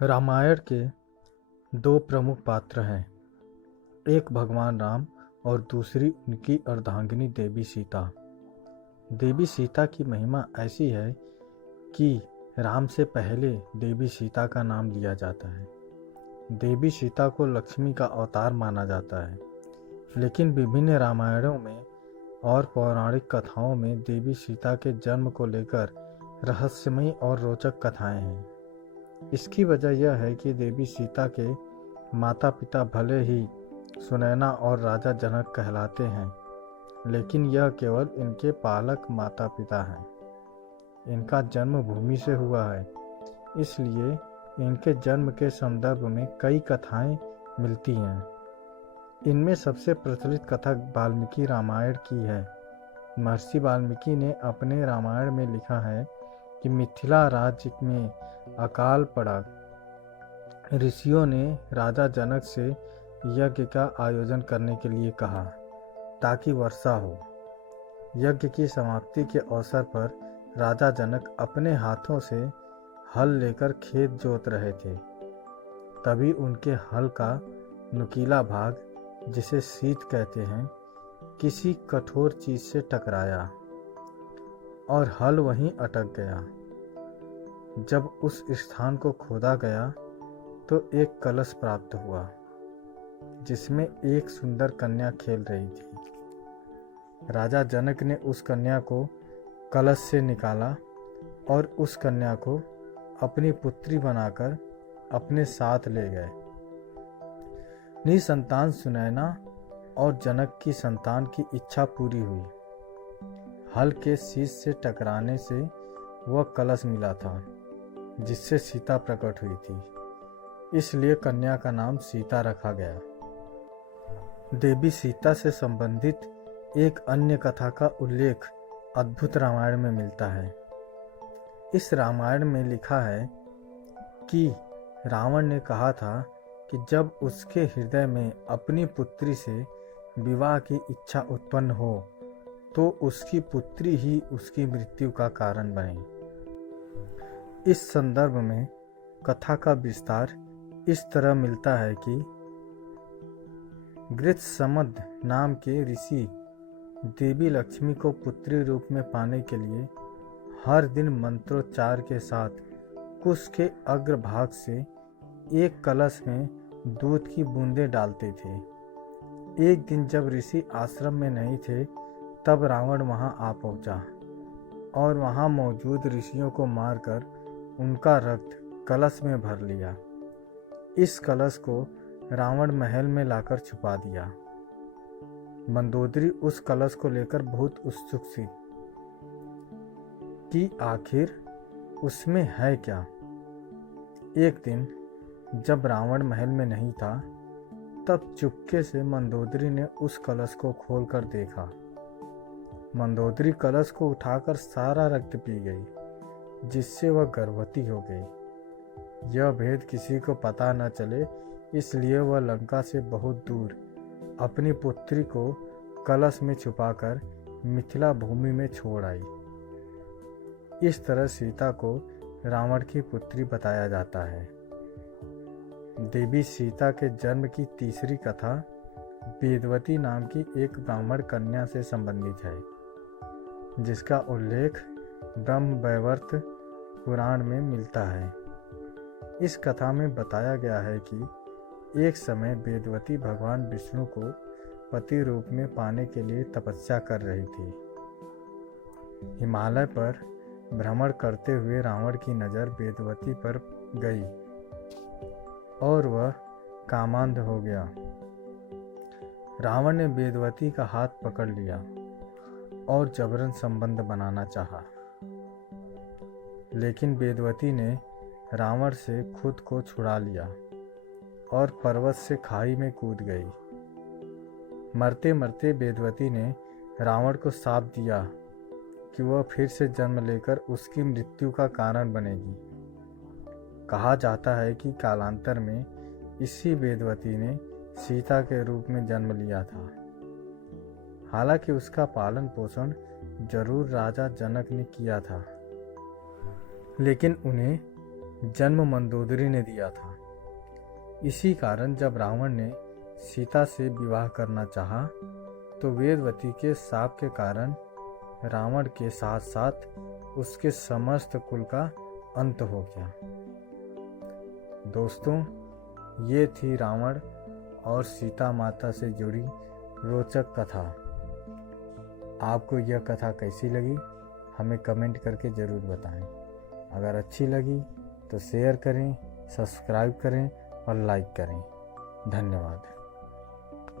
रामायण के दो प्रमुख पात्र हैं, एक भगवान राम और दूसरी उनकी अर्धांगिनी देवी सीता। देवी सीता की महिमा ऐसी है कि राम से पहले देवी सीता का नाम लिया जाता है। देवी सीता को लक्ष्मी का अवतार माना जाता है, लेकिन विभिन्न रामायणों में और पौराणिक कथाओं में देवी सीता के जन्म को लेकर रहस्यमयी और रोचक कथाएं हैं। इसकी वजह यह है कि देवी सीता के माता पिता भले ही सुनैना और राजा जनक कहलाते हैं, लेकिन यह केवल इनके पालक माता पिता हैं। इनका जन्म भूमि से हुआ है, इसलिए इनके जन्म के संदर्भ में कई कथाएं मिलती हैं। इनमें सबसे प्रचलित कथा वाल्मीकि रामायण की है। महर्षि वाल्मीकि ने अपने रामायण में लिखा है कि मिथिला राज्य में अकाल पड़ा। ऋषियों ने राजा जनक से यज्ञ का आयोजन करने के लिए कहा ताकि वर्षा हो। यज्ञ की समाप्ति के अवसर पर राजा जनक अपने हाथों से हल लेकर खेत जोत रहे थे। तभी उनके हल का नुकीला भाग, जिसे शीत कहते हैं, किसी कठोर चीज से टकराया और हल वहीं अटक गया। जब उस स्थान को खोदा गया तो एक कलश प्राप्त हुआ, जिसमें एक सुंदर कन्या खेल रही थी। राजा जनक ने उस कन्या को कलश से निकाला और उस कन्या को अपनी पुत्री बनाकर अपने साथ ले गए। निसंतान सुनैना और जनक की संतान की इच्छा पूरी हुई। हल के शीश से टकराने से वह कलश मिला था, जिससे सीता प्रकट हुई थी। इसलिए कन्या का नाम सीता रखा गया। देवी सीता से संबंधित एक अन्य कथा का उल्लेख अद्भुत रामायण में मिलता है। इस रामायण में लिखा है कि रावण ने कहा था कि जब उसके हृदय में अपनी पुत्री से विवाह की इच्छा उत्पन्न हो तो उसकी पुत्री ही उसकी मृत्यु का कारण बने। इस संदर्भ में कथा का विस्तार इस तरह मिलता है कि गृत्समद नाम के ऋषि देवी लक्ष्मी को पुत्री रूप में पाने के लिए हर दिन मंत्रोच्चार के साथ कुश के अग्रभाग से एक कलश में दूध की बूंदें डालते थे। एक दिन जब ऋषि आश्रम में नहीं थे, तब रावण वहां आ पहुंचा और वहां मौजूद ऋषियों को मारकर उनका रक्त कलश में भर लिया। इस कलश को रावण महल में लाकर छुपा दिया। मंदोदरी उस कलश को लेकर बहुत उत्सुक थी कि आखिर उसमें है क्या। एक दिन जब रावण महल में नहीं था, तब चुपके से मंदोदरी ने उस कलश को खोलकर देखा। मंदोदरी कलश को उठाकर सारा रक्त पी गई, जिससे वह गर्भवती हो गई। यह भेद किसी को पता न चले, इसलिए वह लंका से बहुत दूर अपनी पुत्री को कलश में छुपाकर मिथिला भूमि में छोड़ आई। इस तरह सीता को रावण की पुत्री बताया जाता है। देवी सीता के जन्म की तीसरी कथा वेदवती नाम की एक ब्राह्मण कन्या से संबंधित है, जिसका उल्लेख ब्रह्मवैवर्त पुराण में मिलता है। इस कथा में बताया गया है कि एक समय वेदवती भगवान विष्णु को पति रूप में पाने के लिए तपस्या कर रही थी। हिमालय पर भ्रमण करते हुए रावण की नज़र वेदवती पर गई और वह कामांध हो गया। रावण ने वेदवती का हाथ पकड़ लिया और जबरन संबंध बनाना चाहा, लेकिन वेदवती ने रावण से खुद को छुड़ा लिया और पर्वत से खाई में कूद गई। मरते मरते वेदवती ने रावण को शाप दिया कि वह फिर से जन्म लेकर उसकी मृत्यु का कारण बनेगी। कहा जाता है कि कालांतर में इसी वेदवती ने सीता के रूप में जन्म लिया था। हालांकि उसका पालन पोषण जरूर राजा जनक ने किया था, लेकिन उन्हें जन्म मंदोदरी ने दिया था। इसी कारण जब रावण ने सीता से विवाह करना चाहा तो वेदवती के शाप के कारण रावण के साथ साथ उसके समस्त कुल का अंत हो गया। दोस्तों, ये थी रावण और सीता माता से जुड़ी रोचक कथा। आपको यह कथा कैसी लगी हमें कमेंट करके ज़रूर बताएं। अगर अच्छी लगी तो शेयर करें, सब्सक्राइब करें और लाइक करें। धन्यवाद।